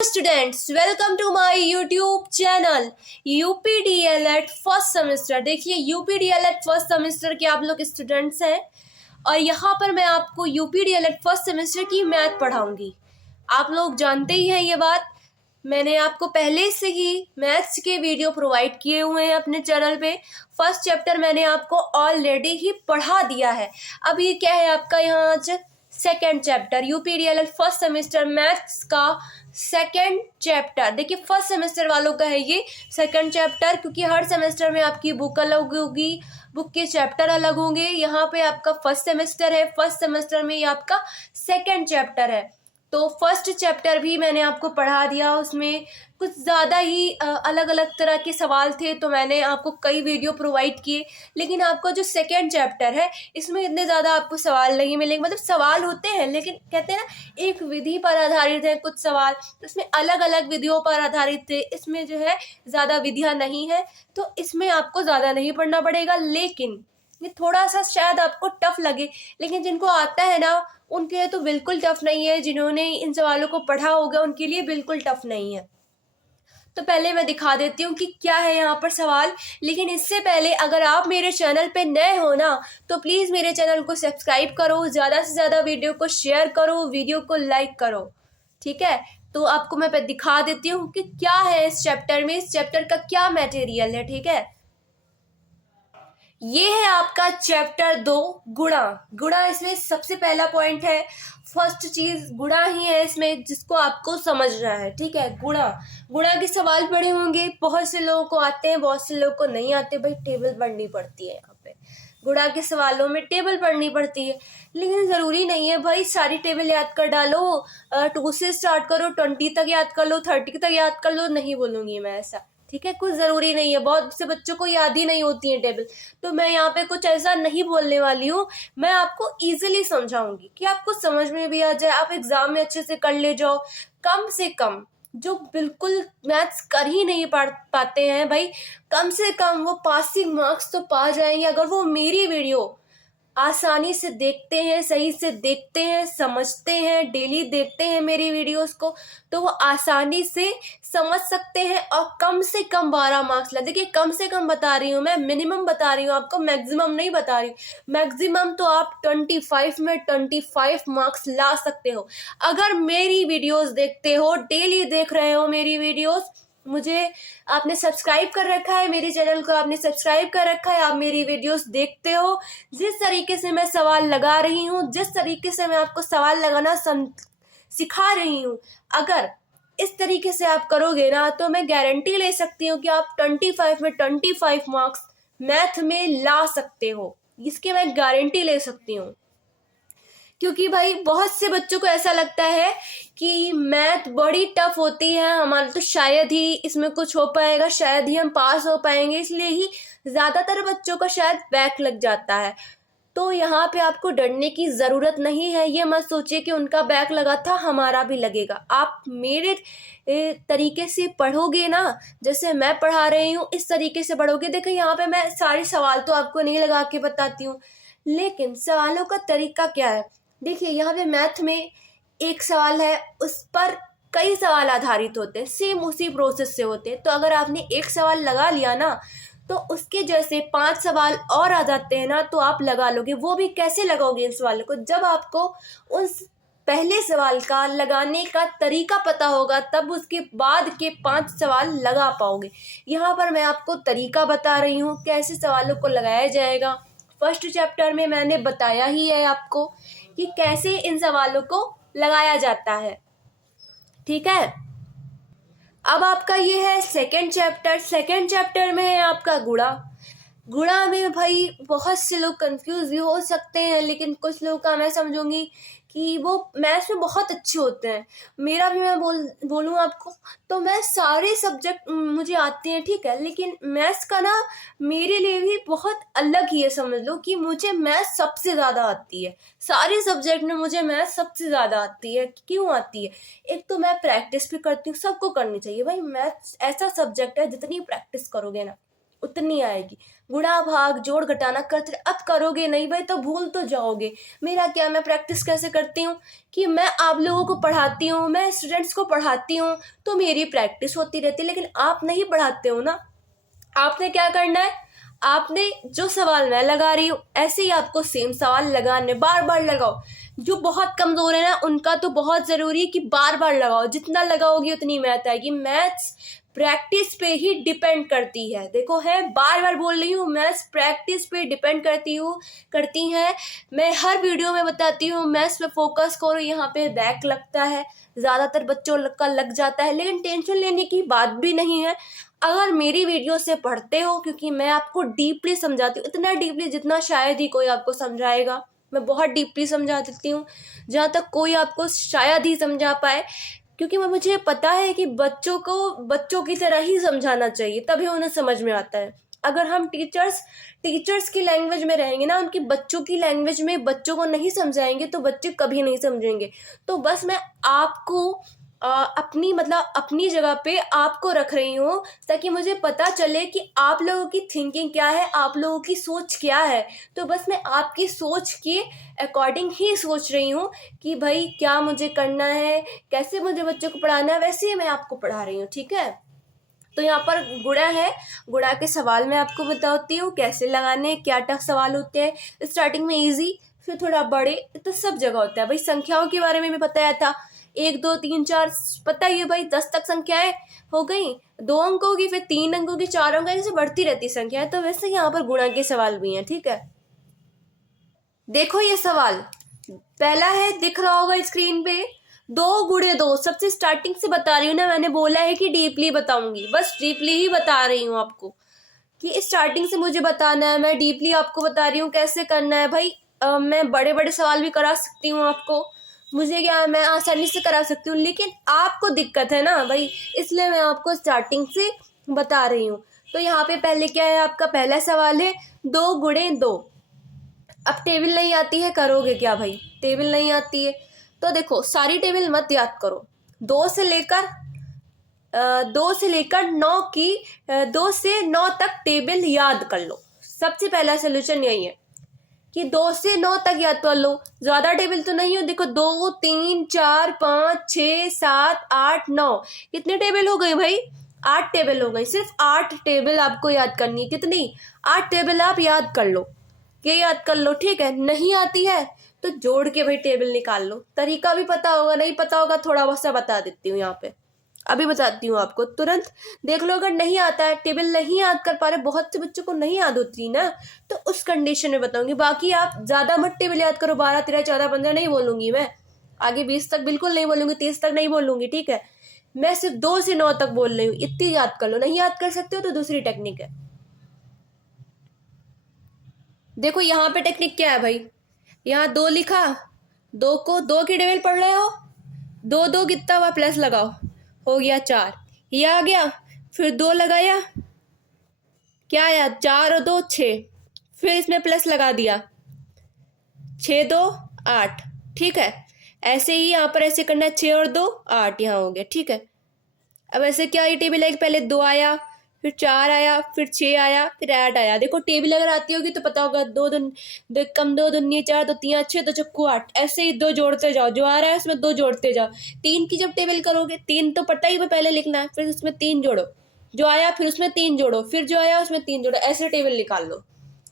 Students, welcome to my YouTube channel UP DElEd first semester. देखिए, UP DElEd first semester के आप लोग स्टूडेंट्स हैं और यहाँ पर मैं आपको यूपीडीएलएड फर्स्ट सेमेस्टर की मैथ पढ़ाऊंगी। आप लोग जानते ही हैं ये बात, मैंने आपको पहले से ही मैथ्स के वीडियो प्रोवाइड किए हुए हैं अपने चैनल पे। फर्स्ट चैप्टर मैंने आपको ऑलरेडी ही पढ़ा दिया है। अब ये क्या है आपका यहाँ आज second chapter, UP DElEd first semester maths का सेकेंड चैप्टर। देखिए, फर्स्ट सेमेस्टर वालों का है ये सेकेंड चैप्टर, क्योंकि हर सेमेस्टर में आपकी बुक अलग होगी, बुक के चैप्टर अलग होंगे। यहाँ पे आपका फर्स्ट सेमेस्टर है, फर्स्ट सेमेस्टर में ये आपका सेकेंड चैप्टर है। तो फर्स्ट चैप्टर भी मैंने आपको पढ़ा दिया, उसमें कुछ ज़्यादा ही अलग अलग तरह के सवाल थे, तो मैंने आपको कई वीडियो प्रोवाइड किए। लेकिन आपको जो सेकेंड चैप्टर है इसमें इतने ज़्यादा आपको सवाल नहीं मिलेंगे, मतलब सवाल होते हैं लेकिन कहते हैं ना एक विधि पर आधारित है कुछ सवाल, तो इसमें अलग अलग विधियों पर आधारित थे। इसमें जो है ज़्यादा विधियाँ नहीं है, तो इसमें आपको ज़्यादा नहीं पढ़ना पड़ेगा। लेकिन ये थोड़ा सा शायद आपको टफ लगे, लेकिन जिनको आता है ना उनके लिए तो बिल्कुल टफ नहीं है। जिन्होंने इन सवालों को पढ़ा होगा उनके लिए बिल्कुल टफ नहीं है। तो पहले मैं दिखा देती हूँ कि क्या है यहाँ पर सवाल। लेकिन इससे पहले अगर आप मेरे चैनल पे नए हो ना, तो प्लीज़ मेरे चैनल को सब्सक्राइब करो, ज़्यादा से ज़्यादा वीडियो को शेयर करो, वीडियो को लाइक करो, ठीक है। तो आपको मैं दिखा देती हूँ कि क्या है इस चैप्टर में, इस चैप्टर का क्या मटेरियल है, ठीक है। ये है आपका चैप्टर 2 गुणा। गुणा इसमें सबसे पहला पॉइंट है, फर्स्ट चीज गुणा ही है इसमें जिसको आपको समझना है, ठीक है। गुणा, गुणा के सवाल पढ़े होंगे, बहुत से लोगों को आते हैं, बहुत से लोगों को नहीं आते। भाई टेबल पढ़नी पड़ती है यहाँ पे, गुणा के सवालों में टेबल पढ़नी पड़ती है, लेकिन ज़रूरी नहीं है भाई सारी टेबल याद कर डालो। 2 से स्टार्ट करो, 20 तक याद कर लो, 30 तक याद कर लो, नहीं बोलूँगी मैं ऐसा, ठीक है। कुछ ज़रूरी नहीं है, बहुत से बच्चों को याद ही नहीं होती है टेबल, तो मैं यहाँ पे कुछ ऐसा नहीं बोलने वाली हूँ। मैं आपको इजीली समझाऊंगी कि आपको समझ में भी आ जाए, आप एग्जाम में अच्छे से कर ले जाओ। कम से कम जो बिल्कुल मैथ्स कर ही नहीं पाते हैं भाई, कम से कम वो पासिंग मार्क्स तो पा जाएंगे अगर वो मेरी वीडियो आसानी से देखते हैं, सही से देखते हैं, समझते हैं, डेली देखते हैं मेरी वीडियोस को, तो वो आसानी से समझ सकते हैं और कम से कम 12 मार्क्स ला। देखिए, कम से कम बता रही हूँ मैं, मिनिमम बता रही हूँ आपको, मैक्सिमम नहीं बता रही हूँ। मैक्सिमम तो आप 25 में 25 मार्क्स ला सकते हो अगर मेरी वीडियोस देखते हो, डेली देख रहे हो मेरी वीडियोस। मुझे आपने सब्सक्राइब कर रखा है, मेरे चैनल को आपने सब्सक्राइब कर रखा है, आप मेरी वीडियोस देखते हो। जिस तरीके से मैं सवाल लगा रही हूँ, जिस तरीके से मैं आपको सवाल लगाना सिखा रही हूँ, अगर इस तरीके से आप करोगे ना, तो मैं गारंटी ले सकती हूँ कि आप 25 में 25 मार्क्स मैथ में ला सकते हो। इसकी मैं गारंटी ले सकती हूँ, क्योंकि भाई बहुत से बच्चों को ऐसा लगता है कि मैथ बड़ी टफ होती है, हमारा तो शायद ही इसमें कुछ हो पाएगा, शायद ही हम पास हो पाएंगे, इसलिए ही ज़्यादातर बच्चों का शायद बैक लग जाता है। तो यहाँ पे आपको डरने की ज़रूरत नहीं है। ये मत सोचिए कि उनका बैक लगा था हमारा भी लगेगा। आप मेरे तरीके से पढ़ोगे ना, जैसे मैं पढ़ा रही हूँ इस तरीके से पढ़ोगे। देखो, यहाँ पे मैं सारे सवाल तो आपको नहीं लगा के बताती हूँ, लेकिन सवालों का तरीका क्या है। देखिए, यहाँ पे मैथ में एक सवाल है, उस पर कई सवाल आधारित होते हैं, सेम उसी प्रोसेस से होते हैं। तो अगर आपने एक सवाल लगा लिया ना, तो उसके जैसे 5 सवाल और आ जाते हैं ना, तो आप लगा लोगे। वो भी कैसे लगाओगे इन सवालों को, जब आपको उस पहले सवाल का लगाने का तरीका पता होगा, तब उसके बाद के 5 सवाल लगा पाओगे। यहाँ पर मैं आपको तरीका बता रही हूँ कैसे सवालों को लगाया जाएगा। फर्स्ट चैप्टर में मैंने बताया ही है आपको कि कैसे इन सवालों को लगाया जाता है, ठीक है। अब आपका ये है सेकेंड चैप्टर। सेकेंड चैप्टर में है आपका गुणा। गुणा में भाई बहुत से लोग कंफ्यूज भी हो सकते हैं, लेकिन कुछ लोग का मैं समझूंगी कि वो मैथ्स में बहुत अच्छे होते हैं। मेरा भी मैं बोलूँ आपको, तो मैं सारे सब्जेक्ट मुझे आते हैं, ठीक है, लेकिन मैथ्स का ना मेरे लिए भी बहुत अलग ही है। समझ लो कि मुझे मैथ्स सबसे ज़्यादा आती है, सारे सब्जेक्ट में मुझे मैथ्स सबसे ज़्यादा आती है। क्यों आती है? एक तो मैं प्रैक्टिस भी करती हूँ, सबको करनी चाहिए भाई। मैथ्स ऐसा सब्जेक्ट है जितनी प्रैक्टिस करोगे ना, उतनी आएगी। गुणा भाग जोड़ घटाना करते, अब करोगे नहीं भाई तो भूल तो जाओगे। मेरा क्या, मैं प्रैक्टिस कैसे करती हूँ कि मैं आप लोगों को पढ़ाती हूँ, मैं स्टूडेंट्स को पढ़ाती हूँ, तो मेरी प्रैक्टिस होती रहती है। लेकिन आप नहीं पढ़ाते हो ना, आपने क्या करना है, आपने जो सवाल मैं लगा रही हूँ ऐसे ही आपको सेम सवाल लगाने, बार बार लगाओ। जो बहुत कमजोर है ना उनका तो बहुत जरूरी है कि बार बार लगाओ, जितना लगाओगी उतनी मैथ आएगी। मैथ्स प्रैक्टिस पे ही डिपेंड करती है। देखो है, बार बार बोल रही हूँ, मैथ्स प्रैक्टिस पे डिपेंड करती है। मैं हर वीडियो में बताती हूँ मैथ्स पे फोकस करो। यहाँ पे बैक लगता है, ज्यादातर बच्चों का लग जाता है, लेकिन टेंशन लेने की बात भी नहीं है अगर मेरी वीडियो से पढ़ते हो, क्योंकि मैं आपको डीपली समझाती हूँ, इतना डीपली जितना शायद ही कोई आपको समझाएगा। मैं बहुत डीपली समझा देती हूँ, जहाँ तक कोई आपको शायद ही समझा पाए, क्योंकि मुझे पता है कि बच्चों को बच्चों की तरह ही समझाना चाहिए, तभी उन्हें समझ में आता है। अगर हम टीचर्स की लैंग्वेज में रहेंगे ना, उनकी बच्चों की लैंग्वेज में बच्चों को नहीं समझाएंगे तो बच्चे कभी नहीं समझेंगे। तो बस मैं आपको अपनी जगह पे आपको रख रही हूँ, ताकि मुझे पता चले कि आप लोगों की थिंकिंग क्या है, आप लोगों की सोच क्या है। तो बस मैं आपकी सोच के अकॉर्डिंग ही सोच रही हूँ कि भाई क्या मुझे करना है, कैसे मुझे बच्चों को पढ़ाना है, वैसे ही मैं आपको पढ़ा रही हूँ। ठीक है, तो यहाँ पर गुणा है, गुणा के सवाल मैं आपको बताती हूँ कैसे लगाने, क्या टफ सवाल होते हैं। स्टार्टिंग में इजी, फिर थोड़ा बड़े, तो सब जगह होता है भाई। संख्याओं के बारे में भी बताया था, 1 2 3 4 पता ही है भाई, 10 तक संख्याएं हो गई, 2 अंकों की, फिर 3 अंकों की, 4 अंकों की, जैसे बढ़ती रहती संख्याएं। तो वैसे यहाँ पर गुणा के सवाल भी हैं। ठीक है, देखो ये सवाल पहला है, दिख रहा होगा स्क्रीन पे, 2 × 2। सबसे स्टार्टिंग से बता रही हूँ ना, मैंने बोला है कि डीपली बताऊंगी, बस डीपली ही बता रही हूँ आपको कि स्टार्टिंग से मुझे बताना है। मैं डीपली आपको बता रही हूँ कैसे करना है भाई। मैं बड़े बड़े सवाल भी करा सकती हूँ आपको, मुझे क्या है, मैं आसानी से करा सकती हूँ, लेकिन आपको दिक्कत है ना भाई, इसलिए मैं आपको स्टार्टिंग से बता रही हूँ। तो यहाँ पे पहले क्या है, आपका पहला सवाल है 2 × 2। अब टेबल नहीं आती है, करोगे क्या भाई, टेबल नहीं आती है तो देखो, सारी टेबल मत याद करो, 2 से लेकर 9 की 2 से 9 तक टेबल याद कर लो। सबसे पहला सोल्यूशन यही है कि 2 से 9 तक याद कर लो। ज्यादा टेबल तो नहीं हो, देखो 2 3 4 5 6 7 8 9, कितने टेबल हो गए भाई, 8 टेबल हो गई। सिर्फ 8 टेबल आपको याद करनी है। कितनी, 8 टेबल आप याद कर लो, ये याद कर लो। ठीक है, नहीं आती है तो जोड़ के भाई टेबल निकाल लो। तरीका भी पता होगा, नहीं पता होगा थोड़ा बहुत सा बता देती हूँ यहाँ पे, अभी बताती हूँ आपको, तुरंत देख लो। अगर नहीं आता है, टेबल नहीं याद कर पा रहे, बहुत से बच्चों को नहीं याद होती ना, तो उस कंडीशन में बताऊंगी। बाकी आप ज्यादा मत टेबल याद करो, 12 13 14 15 नहीं बोलूंगी मैं, आगे 20 तक बिल्कुल नहीं बोलूंगी, 30 तक नहीं बोलूंगी। ठीक है, मैं सिर्फ 2 से 9 तक बोल रही हूँ, इतनी याद कर लो। नहीं याद कर सकते हो तो दूसरी टेक्निक है। देखो यहाँ पे टेक्निक क्या है भाई, यहाँ 2 लिखा, 2 को 2 की टेबल पढ़ रहे हो, 2 2 कितना हुआ, प्लस लगाओ, हो गया 4, ये आ गया। फिर 2 लगाया, क्या आया, 4 और 2 6, फिर इसमें प्लस लगा दिया, 6 2 8। ठीक है, ऐसे ही यहाँ पर ऐसे करना है, 6 और 2 8, यहाँ हो गया। ठीक है, अब ऐसे क्या, ये टेबल है, पहले 2 आया, फिर 4 आया, फिर 6 आया, फिर 8 आया। देखो टेबल अगर आती होगी तो पता होगा, 2 2 कम, 2 दूनी 4, 2 3 6, 2 चक्कू 8, ऐसे ही 2 जोड़ते जाओ, जो आ रहा है उसमें 2 जोड़ते जाओ। 3 की जब टेबल करोगे, 3 तो पता ही पहले लिखना है, फिर उसमें 3 जोड़ो, जो आया फिर उसमें 3 जोड़ो, फिर जो आया उसमें 3 जोड़ो, ऐसे टेबल निकाल लो।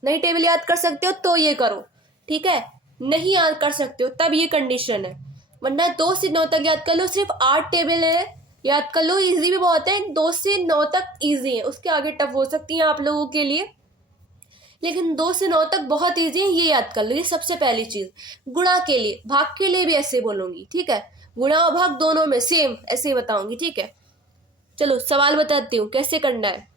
नहीं टेबल याद कर सकते हो तो ये करो। ठीक है, नहीं याद कर सकते हो तब ये कंडीशन है, वरना 2 से 9 तक याद कर लो। सिर्फ 8 टेबल है, याद कर लो, इजी भी बहुत है। 2 से 9 तक इजी है, उसके आगे टफ हो सकती है आप लोगों के लिए, लेकिन 2 से 9 तक बहुत इजी है, ये याद कर लो। ये सबसे पहली चीज। गुणा के लिए, भाग के लिए भी ऐसे बोलूंगी। ठीक है, गुणा और भाग दोनों में सेम ऐसे ही बताऊंगी। ठीक है, चलो सवाल बताती हूँ कैसे करना है।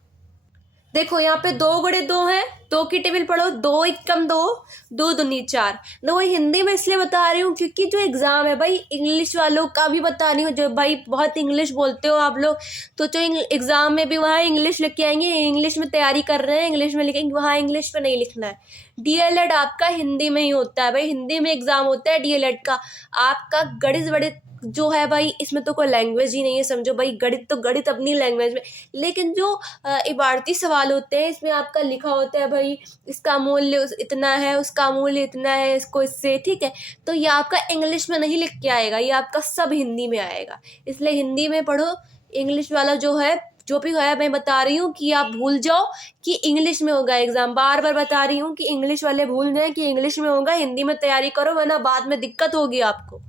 देखो यहाँ पे 2 × 2 है, 2 की टेबल पढ़ो, 2 1 कम 2, 2 दूनी 4। मैं वही हिंदी में इसलिए बता रही हूँ क्योंकि जो एग्जाम है भाई, इंग्लिश वालों का भी बता रही हूँ, जो भाई बहुत इंग्लिश बोलते हो आप लोग, तो जो एग्जाम में भी वहाँ इंग्लिश लिख के आएंगे, इंग्लिश में तैयारी कर रहे हैं इंग्लिश में लिखेंगे, वहाँ इंग्लिश में नहीं लिखना है। डीएलएड आपका हिंदी में ही होता है भाई, हिंदी में एग्जाम होता है डीएलएड का। आपका गणित जो है भाई इसमें तो कोई लैंग्वेज ही नहीं है, समझो भाई गणित तो गणित अपनी लैंग्वेज में। लेकिन जो इबारती सवाल होते हैं इसमें आपका लिखा होता है भाई इसका मूल्य इतना है, उसका मूल्य इतना है, इसको इससे, ठीक है। तो ये आपका इंग्लिश में नहीं लिख के आएगा, ये आपका सब हिंदी में आएगा, इसलिए हिंदी में पढ़ो। इंग्लिश वाला जो है जो भी है मैं बता रही हूँ कि आप भूल जाओ कि इंग्लिश में होगा एग्जाम, बार बार बता रही हूँ कि इंग्लिश वाले भूल जाए कि इंग्लिश में होगा, हिंदी में तैयारी करो वरना बाद में दिक्कत होगी आपको।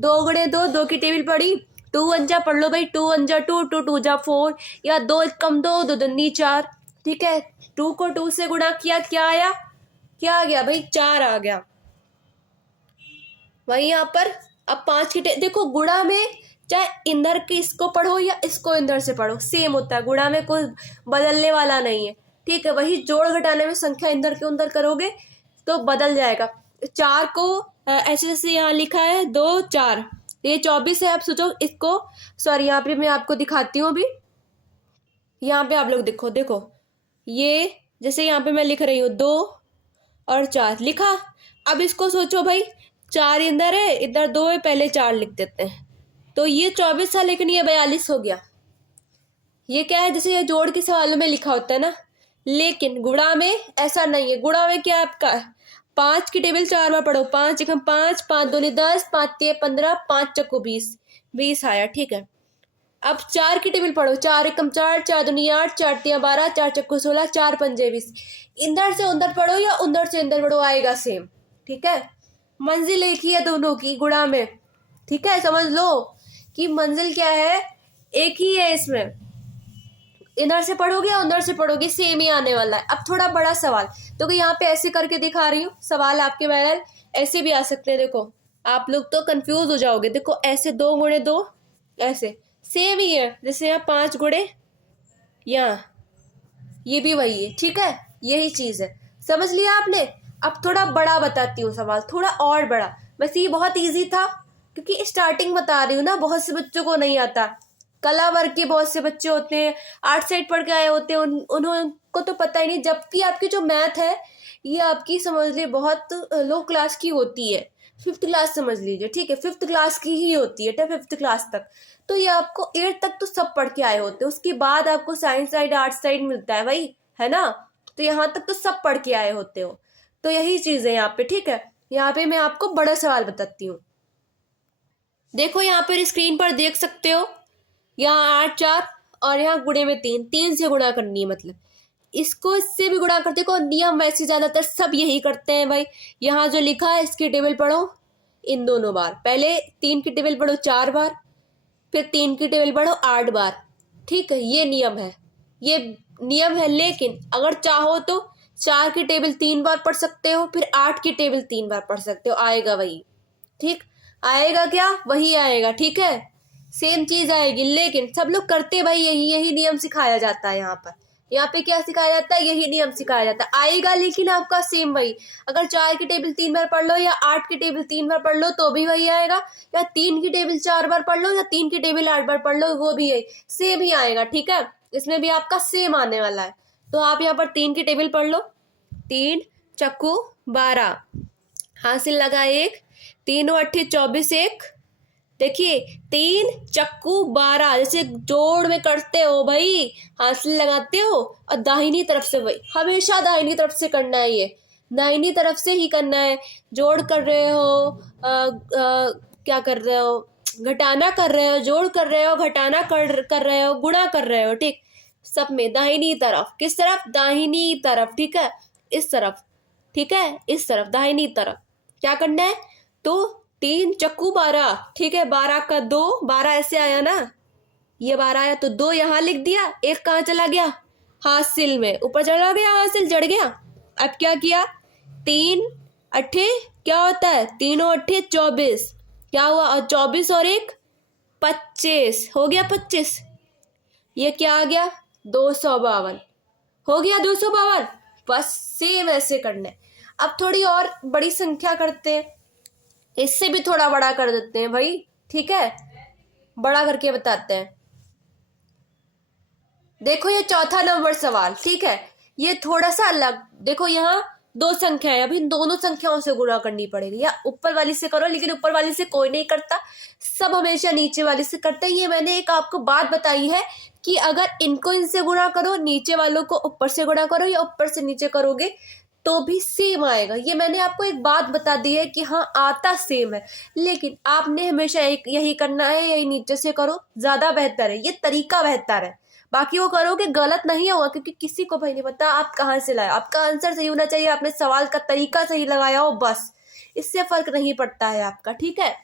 2 × 2 2 की टेबल पढ़ी, 2 वन जा पढ़ लो भाई, 2 वन जा 2, 2 2 जा 4, या 2 कम 2 2 दूनी 4, ठीक है। 2 को 2 से गुणा किया, क्या आया, क्या आ गया भाई, 4 आ गया। वही यहाँ पर अब 5 की देखो गुणा में चाहे इंदर के इसको पढ़ो या इसको इंदर से पढ़ो सेम होता है, गुणा में कोई बदलने वाला नहीं है, ठीक है। वही जोड़ घटाने में संख्या इंदर के उंदर करोगे तो बदल जाएगा। 4 को ऐसे जैसे यहाँ लिखा है 2 4, ये 24 है। अब सोचो इसको, सॉरी यहाँ पे मैं आपको दिखाती हूँ अभी, यहाँ पे आप लोग देखो ये जैसे यहाँ पे मैं लिख रही हूँ 2 और 4 लिखा। अब इसको सोचो भाई 4 इधर है, इधर 2 है, पहले 4 लिख देते हैं, तो ये 24 था लेकिन ये 42 हो गया। ये क्या है, जैसे ये जोड़ के सवालों में लिखा होता है ना, लेकिन गुणा में ऐसा नहीं है। गुणा में क्या आपका 5 की टेबल 4 बार पढ़ो, 5 1 5, 5 2 10, 5 3 15, 5 चक्को 20, 20 आया, ठीक है। अब 4 की टेबल पढ़ो, 4 1 4, 4 2 8, 4 3 12, 4 चक्को 16, 4 पंजे 20। इंदर से उधर पढ़ो या उधर से इंदर पढ़ो आएगा सेम, ठीक है। मंजिल एक ही है दोनों की गुणा में, ठीक है। समझ लो कि मंजिल क्या है, एक ही है इसमें, इधर से पढ़ोगे या उधर से पढ़ोगे सेम ही आने वाला है। अब थोड़ा बड़ा सवाल, तो यहाँ पे ऐसे करके दिखा रही हूँ सवाल आपके बगैर ऐसे भी आ सकते हैं। देखो आप लोग तो कंफ्यूज हो जाओगे, देखो ऐसे 2 × 2 ऐसे सेम ही है, जैसे यहाँ 5 × यहाँ, ये भी वही है, ठीक है। यही चीज है, समझ लिया आपने। अब थोड़ा बड़ा बताती हूँ सवाल, थोड़ा और बड़ा। वैसे ये बहुत इजी था क्योंकि स्टार्टिंग बता रही हूँ ना, बहुत से बच्चों को नहीं आता। कला वर्ग के बहुत से बच्चे होते हैं, आर्ट साइड पढ़ के आए होते हैं, उनको तो पता ही नहीं। जबकि आपकी जो मैथ है ये आपकी समझ लीजिए बहुत लो क्लास की होती है, 5th क्लास समझ लीजिए, ठीक है। 5th क्लास की ही होती है, 5th क्लास तक। तो ये आपको 8 तक तो सब पढ़ के आए होते हैं, उसके बाद आपको साइंस साइड आर्ट साइड मिलता है भाई, है ना। तो यहाँ तक तो सब पढ़ के आए होते हो, तो यही चीज है यहाँ पे, ठीक है। यहाँ पे मैं आपको बड़ा सवाल बताती हूँ। देखो यहाँ पर स्क्रीन पर देख सकते हो, यहाँ 8 4 और यहाँ गुणे में 3, 3 से गुणा करनी है, मतलब इसको इससे भी गुणा करते को नियम वैसे ज्यादातर सब यही करते हैं भाई। यहाँ जो लिखा है इसकी टेबल पढ़ो इन दोनों बार, पहले 3 की टेबल पढ़ो 4 बार, फिर 3 की टेबल पढ़ो 8 बार, ठीक है। ये नियम है, ये नियम है। लेकिन अगर चाहो तो 4 की टेबल 3 बार पढ़ सकते हो, फिर 8 की टेबल 3 बार पढ़ सकते हो, आएगा वही, ठीक आएगा, क्या वही आएगा, ठीक है। सेम चीज आएगी। लेकिन सब लोग करते भाई यही नियम सिखाया जाता है यहाँ पर। यहाँ पे क्या सिखाया जाता है, यही नियम सिखाया जाता है, आएगा लेकिन आपका सेम वही। अगर 4 की टेबल 3 बार पढ़ लो या 8 की टेबल 3 बार पढ़ लो तो भी वही आएगा, या 3 की टेबल 4 बार पढ़ लो या 3 की टेबल 8 बार पढ़ लो वो भी यही सेम ही आएगा, ठीक है। इसमें भी आपका सेम आने वाला है। तो आप यहाँ पर 3 की टेबल पढ़ लो, 3 चक्कू 12, हासिल लगा 1, 3 8 24 1, देखिए 3 चक्कू 12, जैसे जोड़ में करते हो भाई, हासिल लगाते हो और दाहिनी तरफ से, वही हमेशा दाहिनी तरफ से करना है, ये दाहिनी तरफ से ही करना है। जोड़ कर रहे हो क्या कर रहे हो, घटाना कर रहे हो, जोड़ कर रहे हो, घटाना कर रहे हो, गुणा कर रहे हो, ठीक। सब में दाहिनी तरफ, किस तरफ, दाहिनी तरफ, ठीक है, इस तरफ, ठीक है, इस तरफ दाहिनी तरफ क्या करना है। तो 3 चक्कू 12, ठीक है, 12 का 2, 12 ऐसे आया ना, ये 12 आया तो 2 यहाँ लिख दिया, 1 कहाँ चला गया, हासिल में, ऊपर चला गया, हासिल जड़ गया। अब क्या किया, 3 अट्ठे क्या होता है, 3 अट्ठे 24, क्या हुआ, और 24 और 1 25, हो गया 25। ये क्या आ गया, 252, हो गया 252। बस सेम ऐसे करना है। अब थोड़ी और बड़ी संख्या करते हैं, इससे भी थोड़ा बड़ा कर देते हैं भाई, ठीक है, बड़ा करके बताते हैं। देखो ये चौथा नंबर सवाल, ठीक है, ये थोड़ा सा अलग। देखो यहाँ दो संख्याएं, अभी इन दोनों संख्याओं से गुणा करनी पड़ेगी, या ऊपर वाली से करो, लेकिन ऊपर वाली से कोई नहीं करता, सब हमेशा नीचे वाली से करते हैं। ये मैंने एक आपको बात बताई है कि अगर इनको इनसे गुणा करो, नीचे वालों को ऊपर से गुणा करो, या ऊपर से नीचे करोगे तो भी सेम आएगा। ये मैंने आपको एक बात बता दी है कि हाँ आता सेम है, लेकिन आपने हमेशा एक यही करना है, यही नीचे से करो, ज्यादा बेहतर है, ये तरीका बेहतर है। बाकी वो करोगे गलत नहीं होगा, क्योंकि किसी को भाई नहीं पता आप कहाँ से लाए, आपका आंसर सही होना चाहिए, आपने सवाल का तरीका सही लगाया हो, बस इससे फर्क नहीं पड़ता है आपका, ठीक है।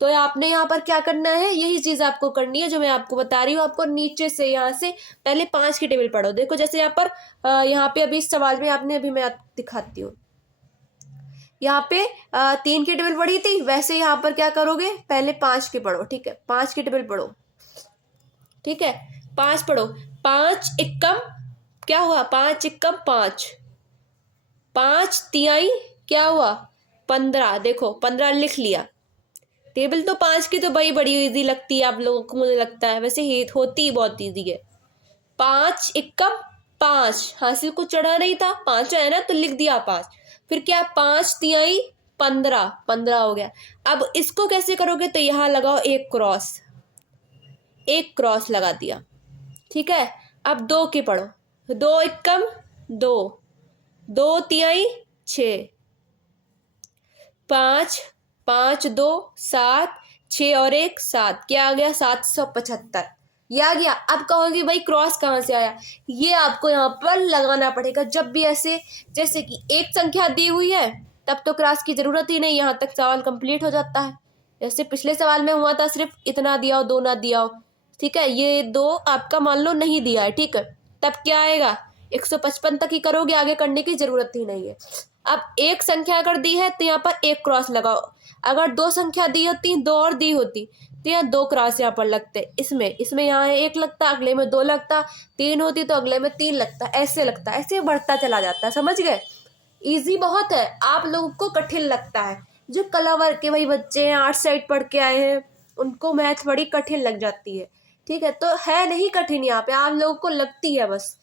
तो आपने यहाँ पर क्या करना है, यही चीज आपको करनी है जो मैं आपको बता रही हूँ। आपको नीचे से यहाँ से पहले 5 की टेबल पढ़ो। देखो जैसे यहाँ पर यहाँ पे अभी इस सवाल में आपने, अभी मैं दिखाती हूँ, यहाँ पे 3 की टेबल पढ़ी थी, वैसे यहाँ पर क्या करोगे, पहले 5 की पढ़ो, ठीक है, 5 की टेबल पढ़ो, ठीक है, 5 पढ़ो। 5 एकम क्या हुआ, 5 एकम 5, 5 तिहाई क्या हुआ 15, देखो 15 लिख लिया। टेबल तो 5 की तो भाई बड़ी इजी लगती है आप लोगों को, मुझे लगता है, वैसे ही होती बहुत इजी है। 5 एकम 5, हासिल को चढ़ा नहीं था, 5 है ना तो लिख दिया 5, फिर क्या 5 तिहाई 15, 15 हो गया। अब इसको कैसे करोगे, तो यहाँ लगाओ एक क्रॉस, एक क्रॉस लगा दिया, ठीक है। अब 2 की पढ़ो, 2 एकम 2, 2 तिहाई 6, 5, 5 2 7, 6 और 1 7, क्या आ गया 775, ये आ गया। अब कहोगे भाई क्रॉस कहाँ से आया, ये आपको यहाँ पर लगाना पड़ेगा। जब भी ऐसे जैसे कि एक संख्या दी हुई है तब तो क्रॉस की जरूरत ही नहीं, यहाँ तक सवाल कंप्लीट हो जाता है। जैसे पिछले सवाल में हुआ था, सिर्फ इतना दिया हो, 2 ना दिया हो, ठीक है, ये 2 आपका मान लो नहीं दिया है, ठीक है, तब क्या आएगा 155 तक ही करोगे, आगे करने की जरूरत ही नहीं है। अब एक संख्या अगर दी है तो यहाँ पर एक क्रॉस लगाओ, अगर 2 संख्या दी होती, 2 और दी होती तो यहाँ 2 क्रॉस यहाँ पर लगते, इसमें यहाँ 1 लगता, अगले में 2 लगता, 3 होती तो अगले में 3 लगता, ऐसे लगता, ऐसे बढ़ता चला जाता है, समझ गए। इजी बहुत है, आप लोगों को कठिन लगता है। जो कला वर्ग के भाई बच्चे हैं, आर्ट साइड पढ़ के आए हैं, उनको मैथ बड़ी कठिन लग जाती है, ठीक है, तो है नहीं कठिन, यहाँ पे आप लोगों को लगती है बस,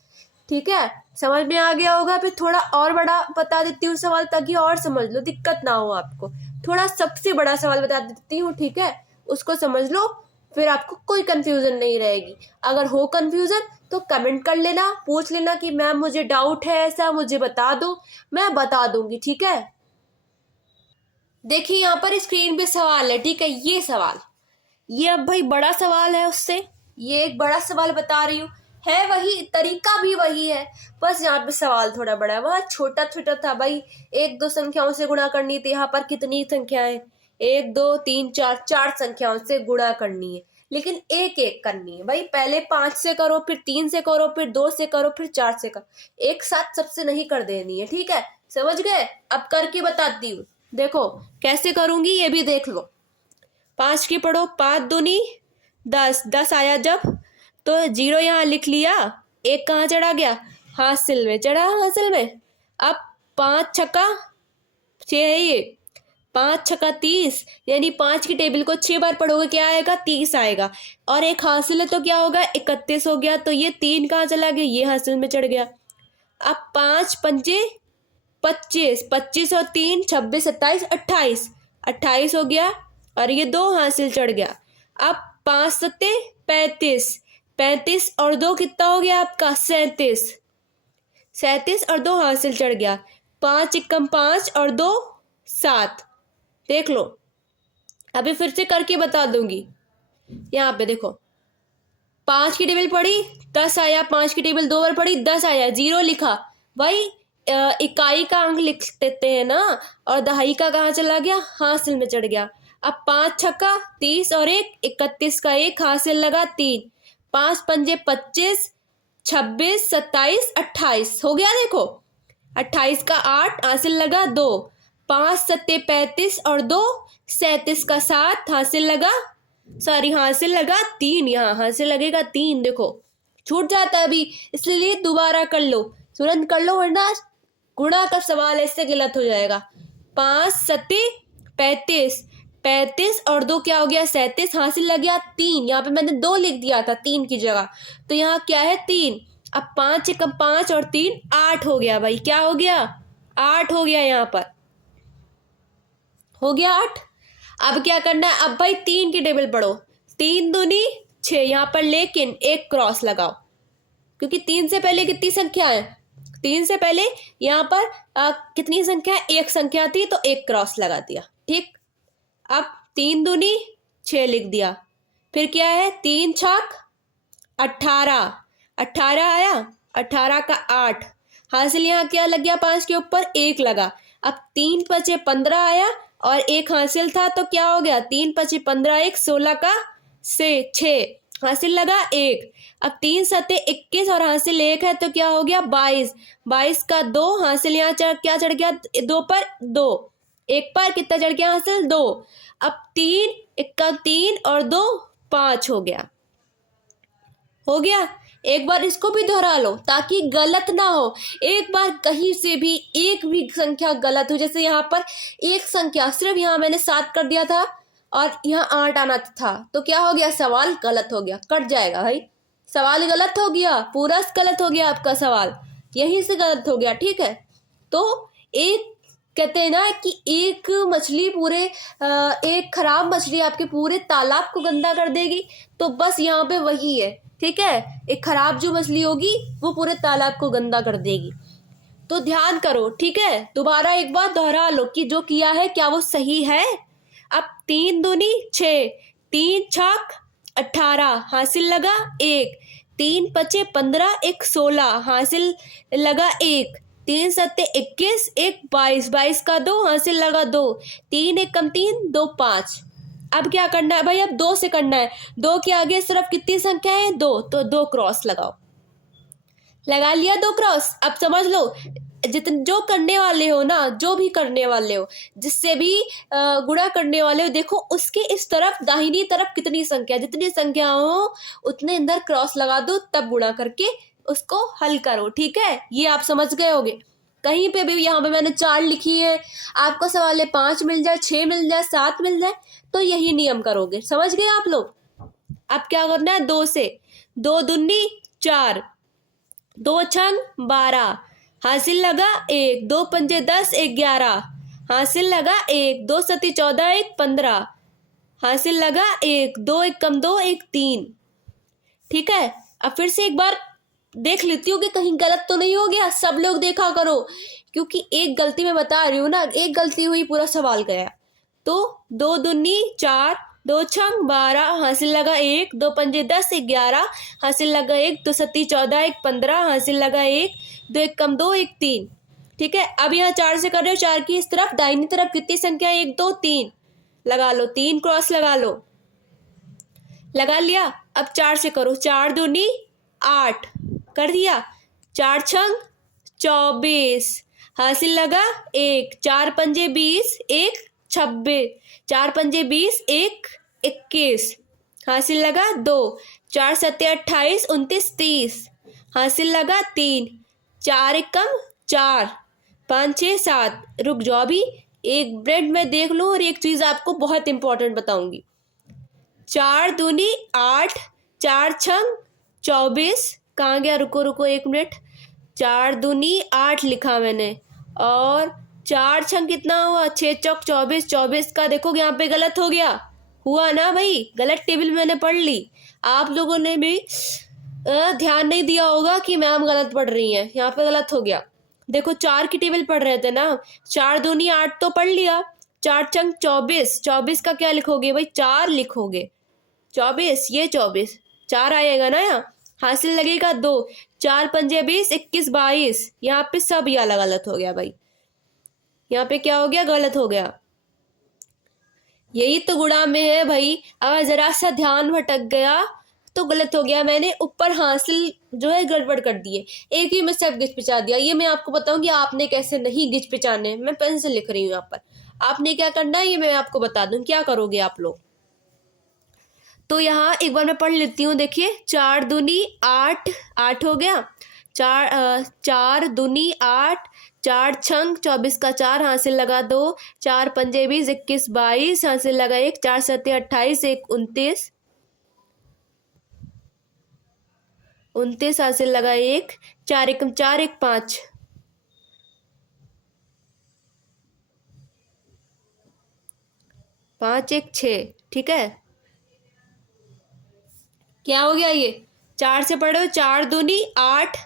ठीक है। समझ में आ गया होगा। फिर थोड़ा और बड़ा बता देती हूँ सवाल, ताकि और समझ लो, दिक्कत ना हो आपको। थोड़ा सबसे बड़ा सवाल बता देती हूँ, ठीक है, उसको समझ लो, फिर आपको कोई कंफ्यूजन नहीं रहेगी। अगर हो कंफ्यूजन तो कमेंट कर लेना, पूछ लेना कि मैम मुझे डाउट है ऐसा, मुझे बता दो, मैं बता दूंगी, ठीक है। देखिए यहाँ पर स्क्रीन पे सवाल है, ठीक है, ये सवाल, ये अब भाई बड़ा सवाल है उससे, ये एक बड़ा सवाल बता रही हूँ, है वही, तरीका भी वही है, बस यहाँ पे सवाल थोड़ा बड़ा है, वहाँ छोटा छोटा था भाई, 1-2 संख्याओं से गुणा करनी थी, यहाँ पर कितनी संख्याएं, 1 2 3 4, 4 संख्याओं से गुणा करनी है, लेकिन एक एक करनी है भाई। पहले 5 से करो, फिर 3 से करो, फिर 2 से करो, फिर 4 से करो, एक साथ सबसे नहीं कर देनी है, ठीक है, समझ गए। अब करके बताती हूँ, देखो कैसे करूंगी ये भी देख लो। 5 की पढ़ो, 5 दूनी 10, 10 आया जब तो 0 यहाँ लिख लिया, 1 कहाँ चढ़ा गया, हासिल में चढ़ा, हासिल में। अब 5 छक्का 6 है, ये 5 छक्का 30, यानी 5 की टेबल को 6 बार पढ़ोगे क्या आएगा, 30 आएगा, और एक हासिल है तो क्या होगा 31 हो गया, तो ये 3 कहाँ चला गया, ये हासिल में चढ़ गया। अब 5 पंजे 25, 25 और 3 26 27 28, 28 हो गया, और ये 2 हासिल चढ़ गया। अब 5 सत्ते 35, 35 और 2 कितना हो गया आपका 37, 37 और 2 हासिल चढ़ गया। 5 एकम 5 और 2 7, देख लो, अभी फिर से करके बता दूंगी। यहाँ पे देखो 5 की टेबल पढ़ी 10 आया, 5 की टेबल 2 बार पढ़ी 10 आया, 0 लिखा भाई, इकाई का अंक लिख देते हैं ना, और दहाई का कहाँ चला गया, हासिल में चढ़ गया। अब 5 छक्का 30 और 1 31 का 1 हासिल लगा 3, 5 पंजे 25, 26 27 28 हो गया, देखो 28 का 8 हासिल लगा 2, 5 सत्ते 35 और 2 37 का 7 हासिल लगा, सॉरी हासिल लगा 3, यहाँ हासिल लगेगा 3, देखो छूट जाता है अभी, इसलिए दोबारा कर लो, तुरंत कर लो, वरना गुणा का सवाल ऐसे गलत हो जाएगा। 5 सत्ते 35, 35 और 2 क्या हो गया 37, हासिल लग गया 3, यहाँ पे मैंने 2 लिख दिया था 3 की जगह, तो यहाँ क्या है 3। अब 5 एकम 5 और 3 8 हो गया भाई, क्या हो गया 8 हो गया, यहाँ पर हो गया 8। अब क्या करना है, अब भाई 3 की टेबल पढ़ो, 3 दूनी 6, यहाँ पर लेकिन एक क्रॉस लगाओ, क्योंकि 3 से पहले कितनी संख्या है, 3 से पहले यहाँ पर कितनी संख्या है, एक संख्या थी, तो एक क्रॉस लगा दिया। ठीक, अब 3 दूनी 6 लिख दिया, फिर क्या है, 3 छक 18, 18 आया, 18 का 8, हासिल यहाँ क्या लग गया, 5 के ऊपर 1 लगा। अब 3 पचे 15 आया और 1 हासिल था, तो क्या हो गया, 3 पचे 15, 1 16 का से 6 हासिल लगा 1। अब 3 सते 21 और हासिल 1 है, तो क्या हो गया 22, 22 का 2 हासिल यहाँ क्या चढ़ गया, 2 पर 2, 1 पर कितना चढ़ गया हासिल 2। अब 3 1 का 3 और 2 5 हो गया, हो गया। एक बार इसको भी दोहरा लो ताकि गलत ना हो, एक बार कहीं से भी एक भी संख्या गलत हो, जैसे यहाँ पर एक संख्या सिर्फ यहाँ मैंने 7 कर दिया था और यहाँ 8 आना था, तो क्या हो गया, सवाल गलत हो गया, कट जाएगा भाई, सवाल गलत हो गया, पूरा गलत हो गया आपका सवाल, यहीं से गलत हो गया। ठीक है, तो एक कहते हैं ना कि एक मछली पूरे एक खराब मछली आपके पूरे तालाब को गंदा कर देगी, तो बस यहाँ पे वही है। ठीक है, एक खराब जो मछली होगी वो पूरे तालाब को गंदा कर देगी, तो ध्यान करो। ठीक है, दोबारा एक बार दोहरा लो कि जो किया है क्या वो सही है। अब 3 दूनी 6, 3 छक 18 हासिल लगा 1, 3 पचे 15, 1 16 हासिल लगा 1, 3 सत्ते 21, 1 22, 22 का 2 हासिल लगा 2, 3 1 कम 3 2 5। अब क्या करना है भाई, अब 2 से करना है, 2 के आगे सिर्फ कितनी संख्या है 2, तो 2 क्रॉस लगाओ, लगा लिया 2 क्रॉस। अब समझ लो, जितने जो करने वाले हो ना, जो भी करने वाले हो, जिससे भी गुणा करने वाले हो, देखो उसके इस तरफ दाहिनी तरफ कितनी संख्या, जितनी संख्या हो उतने अंदर क्रॉस लगा दो, तब गुणा करके उसको हल करो। ठीक है, ये आप समझ गए होगे। कहीं पे भी यहाँ पे मैंने 4 लिखी है, आपको सवाल है 5 मिल जाए, 6 मिल जाए, 7 मिल जाए, तो यही नियम करोगे। समझ गए आप लोग। अब क्या करना है, 2 से, 2 दूनी 4, 2 छंग 12 हासिल लगा 1, 2 पंजे 10, 1 11 हासिल लगा 1, 2 सती 14, 1 15 हासिल लगा 1, 2 1 कम 2, 1 3। ठीक है, अब फिर से एक बार देख लेती हूँ कि कहीं गलत तो नहीं हो गया। सब लोग देखा करो, क्योंकि एक गलती मैं बता रही हूँ ना, एक गलती हुई पूरा सवाल गया। तो 2 दूनी 4, 2 छंग 12 हासिल लगा 1, 2 पंजे 10, 1 11 हासिल लगा 1, 2 सत्ती 14, 1 15 हासिल लगा 1, 2 1 कम 2, 1 3। ठीक है, अब यहाँ 4 से कर रहे हो, 4 की इस तरफ दाहिनी तरफ कितनी संख्या, 1 2 3 लगा लो, 3 क्रॉस लगा लो, लगा लिया। अब 4 से करो, 4 दूनी 8 कर दिया, 4 छंग 24 हासिल लगा 1, 4 पंजे 20, 1 26, 4 पंजे 20, 1 21 हासिल लगा 2, 4 सत्ते 28, 29 30 हासिल लगा 3, 4 1 कम 4, 5 6 7। रुक जाओ, अभी एक ब्रेड में देख लो, और एक चीज आपको बहुत इंपॉर्टेंट बताऊंगी। 4 दूनी 8, 4 छंग 24, कहाँ गया, रुको रुको 1 मिनट, 4 दूनी 8 लिखा मैंने, और 4 छंग कितना हुआ, 6 चौक 24, 24 का देखो यहाँ पे गलत हो गया, हुआ ना भाई, गलत टेबल मैंने पढ़ ली। आप लोगों ने भी ध्यान नहीं दिया होगा कि मैम गलत पढ़ रही हैं, यहाँ पे गलत हो गया। देखो 4 की टेबल पढ़ रहे थे ना, 4 दूनी 8 तो पढ़ लिया, 4 छंग 24, 24 का क्या लिखोगे भाई, 4 लिखोगे, 24 ये 24 4 आएगा ना, यहाँ हासिल लगेगा 2, 4 पंजे 20, 21 22, यहाँ पे सब ये अलग गलत हो गया भाई, यहाँ पे क्या हो गया, गलत हो गया। यही तो गुणा में है भाई, अगर जरा सा ध्यान भटक गया तो गलत हो गया। मैंने ऊपर हासिल जो है गड़बड़ कर दिए, एक ही में सब गिच पिचा दिया। ये मैं आपको बताऊंगी आपने कैसे नहीं गिच पिचाने, मैं पेन से लिख रही हूँ यहाँ पर, आपने क्या करना है ये मैं आपको बता दूं, क्या करोगे आप लोग। तो यहाँ एक बार मैं पढ़ लेती हूँ, देखिए 4 दूनी 8, 8 हो गया, 4 दूनी 8, 4 छंग 24 का 4 हासिल लगा 2, 4 पंजे 20, 21 22 हासिल लगा 1, 4 सत्ते 28, 1 29, 29 हासिल लगा 1, 4 एकम 4 1 5 5 1 6, ठीक है। क्या हो गया ये, 4 से पढ़ो, 4 दूनी 8,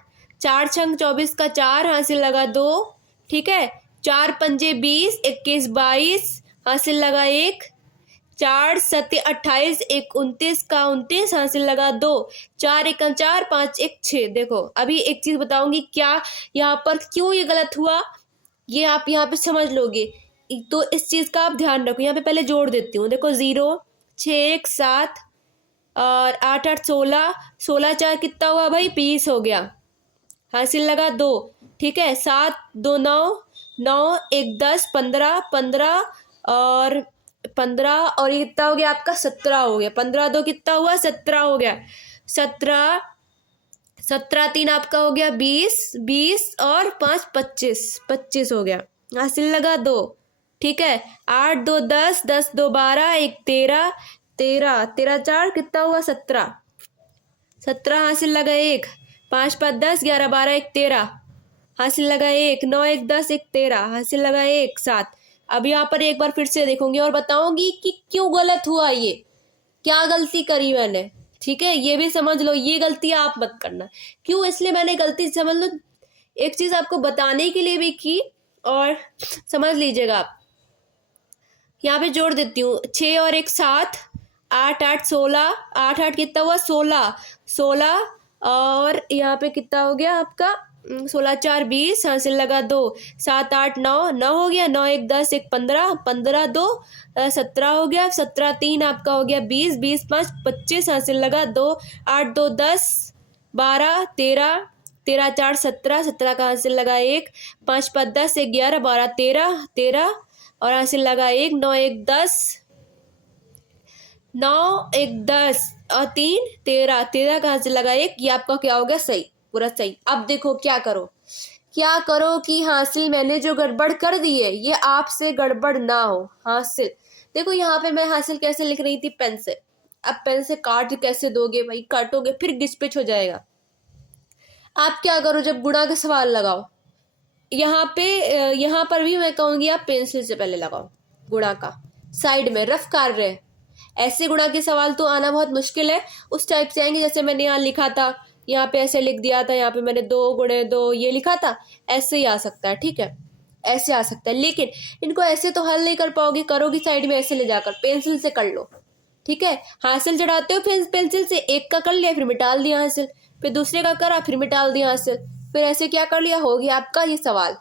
4 छंग 24 का 4, हासिल लगा 2, ठीक है। 4 पंजे 20, 21 22, हासिल लगा 1, 4 सत्ते 28, 1 29 का 29, हासिल लगा 2, 4 1 4, 5 1 6। देखो अभी एक चीज बताऊंगी, क्या यहाँ पर क्यों ये गलत हुआ, ये आप यहाँ पे समझ लोगे, तो इस चीज का आप ध्यान रखो। यहाँ पे पहले जोड़ देती हूँ, देखो 0 6 1 7 और 8 8 16, 16 4 कितना हुआ भाई, 20 हो गया, हासिल लगा 2, ठीक है। 7 2 9, 9 1 10, 15 15 और 15 और ये कितना हो गया आपका, 17 हो गया। 15 2 कितना हुआ, 17 हो गया। 17 17 3 आपका हो गया 20, 20 और 5 25, 25 हो गया, हासिल लगा 2, ठीक है। 8 2 10, 10 2 12, 1 13, 13 13 4 कितना हुआ, 17, 17 हासिल लगा 1, 5 5 10, 11 12, 1 13, हासिल लगा 1, 9 1 10, 1 13, हासिल लगा 1 7। अब यहाँ पर एक बार फिर से देखूंगी और बताऊंगी कि क्यों गलत हुआ, ये क्या गलती करी मैंने, ठीक है। ये भी समझ लो, ये गलती आप मत करना। क्यों, इसलिए मैंने गलती समझ लो, एक चीज आपको बताने के लिए भी की, और समझ लीजिएगा आप। यहाँ पे जोड़ देती हूँ, 6 और 1 7, 8 8 16, 8 8 कितना हुआ, 16 16 और यहाँ पे कितना हो गया आपका, 16 4 20, हासिल लगा 2, 7 8 9, 9 हो गया, 9 1 10, 1 15, 15 2 17 हो गया, 17 3 आपका हो गया 20, 20 5 25, हासिल लगा 2, 8 2 10, 12 13, 13 4 17, 17 का हासिल लगा 1, 5 5 10, 1 11, 12 13, 13 और हासिल लगा 1, 9 1 10, 9 1 10 और 3 13, 13 का हासिल लगा 1। ये आपका क्या हो गया, सही, पूरा सही। अब देखो क्या करो, क्या करो कि हासिल मैंने जो गड़बड़ कर दी है ये आपसे गड़बड़ ना हो। हासिल देखो, यहाँ पे मैं हासिल कैसे लिख रही थी, पेन से। अब पेन से काट कैसे दोगे भाई, काटोगे फिर घिच पिच हो जाएगा। आप क्या करो, जब गुणा का सवाल लगाओ, यहाँ पे यहाँ पर भी मैं कहूंगी आप पेंसिल से पहले लगाओ गुणा का, साइड में रफ कार्य है। ऐसे गुणा के सवाल तो आना बहुत मुश्किल है, उस टाइप से आएंगे जैसे मैंने यहाँ लिखा था, यहाँ पे ऐसे लिख दिया था, यहाँ पे मैंने 2 गुणे 2 ये लिखा था, ऐसे ही आ सकता है, ठीक है, ऐसे आ सकता है। लेकिन इनको ऐसे तो हल नहीं कर पाओगे, करोगी साइड में ऐसे ले जाकर, पेंसिल से कर लो, ठीक है। हासिल चढ़ाते हो फिर पेंसिल से, एक का कर लिया फिर मिटा दिया हासिल, फिर दूसरे का करा फिर मिटा दिया हासिल, फिर ऐसे क्या कर लिया, हो गया आपका ये सवाल।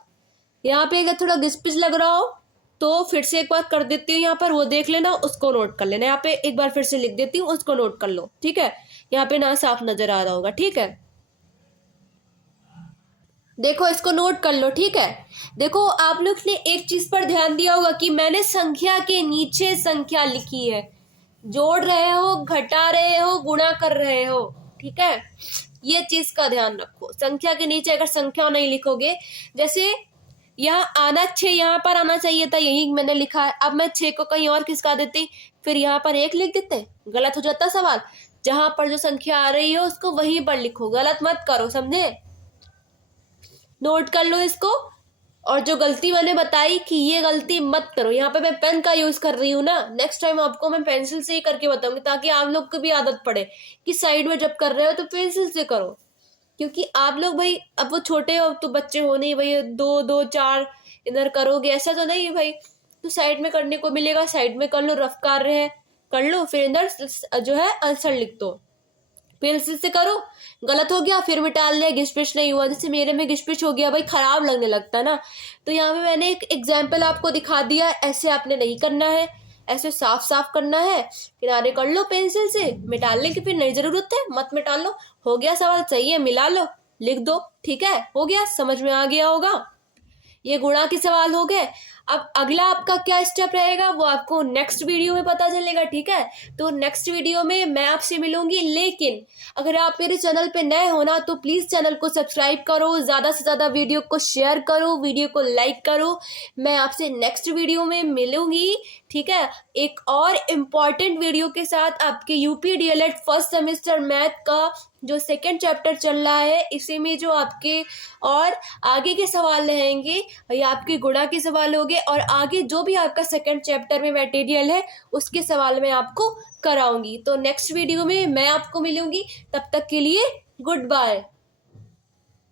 यहाँ पे अगर थोड़ा घिसपिच लग रहा हो तो फिर से एक बार कर देती हूँ, यहाँ पर वो देख लेना, उसको नोट कर लेना। यहाँ पे एक बार फिर से लिख देती हूँ, उसको नोट कर लो, ठीक है। यहाँ पे ना साफ नजर आ रहा होगा, ठीक है। देखो इसको नोट कर लो, ठीक है। देखो आप लोग ने एक चीज पर ध्यान दिया होगा कि मैंने संख्या के नीचे संख्या लिखी है, जोड़ रहे हो, घटा रहे हो, गुणा कर रहे हो, ठीक है। ये चीज का ध्यान रखो, संख्या के नीचे अगर संख्या नहीं लिखोगे, जैसे यहाँ आना 6 यहाँ पर आना चाहिए था, यही मैंने लिखा है, अब मैं 6 को कहीं और खिसका देती, फिर यहाँ पर 1 लिख देते, गलत हो जाता सवाल। जहां पर जो संख्या आ रही हो उसको वहीं पर लिखो, गलत मत करो, समझे। नोट कर लो इसको। और जो गलती मैंने बताई कि ये गलती मत करो, यहाँ पे मैं पेन का यूज कर रही हूँ ना, नेक्स्ट टाइम आपको मैं पेंसिल से ही करके बताऊंगी, ताकि आप लोग को भी आदत पड़े कि साइड में जब कर रहे हो तो पेंसिल से करो। क्योंकि आप लोग भाई अब वो छोटे हो तो बच्चे हो नहीं भाई, 2 2 4 इधर करोगे, ऐसा तो नहीं है भाई। तो साइड में करने को मिलेगा, साइड में कर लो, रफ कार्य है कर लो, फिर इधर जो है आंसर लिख दो, पेंसिल से करो। गलत हो गया फिर मिटा लिया, घिसपिच नहीं हुआ, जैसे मेरे में घिसपिच हो गया भाई, खराब लगने लगता है ना। तो यहाँ पे मैंने एक एग्जाम्पल आपको दिखा दिया, ऐसे आपने नहीं करना है, ऐसे साफ साफ करना है, किनारे कर लो पेंसिल से, मिटालने की फिर नहीं जरूरत है, मत मिटा लो। हो गया सवाल, सही है, मिला लो, लिख दो, ठीक है, हो गया, समझ में आ गया होगा। ये गुणा के सवाल हो गए। अब अगला आपका क्या स्टेप रहेगा वो आपको नेक्स्ट वीडियो में पता चलेगा, ठीक है। तो नेक्स्ट वीडियो में मैं आपसे मिलूंगी, लेकिन अगर आप मेरे चैनल पे नए हो ना तो प्लीज चैनल को सब्सक्राइब करो, ज्यादा से ज्यादा वीडियो को शेयर करो, वीडियो को लाइक करो। मैं आपसे नेक्स्ट वीडियो में मिलूंगी, ठीक है, एक और इम्पॉर्टेंट वीडियो के साथ, आपके UP DElEd first semester math का जो सेकंड चैप्टर चल रहा है इसी में जो आपके और आगे के सवाल रहेंगे ये आपके गुणा के सवाल होंगे, और आगे जो भी आपका सेकंड चैप्टर में मटेरियल है उसके सवाल मैं आपको कराऊंगी। तो नेक्स्ट वीडियो में मैं आपको मिलूंगी, तब तक के लिए गुड बाय।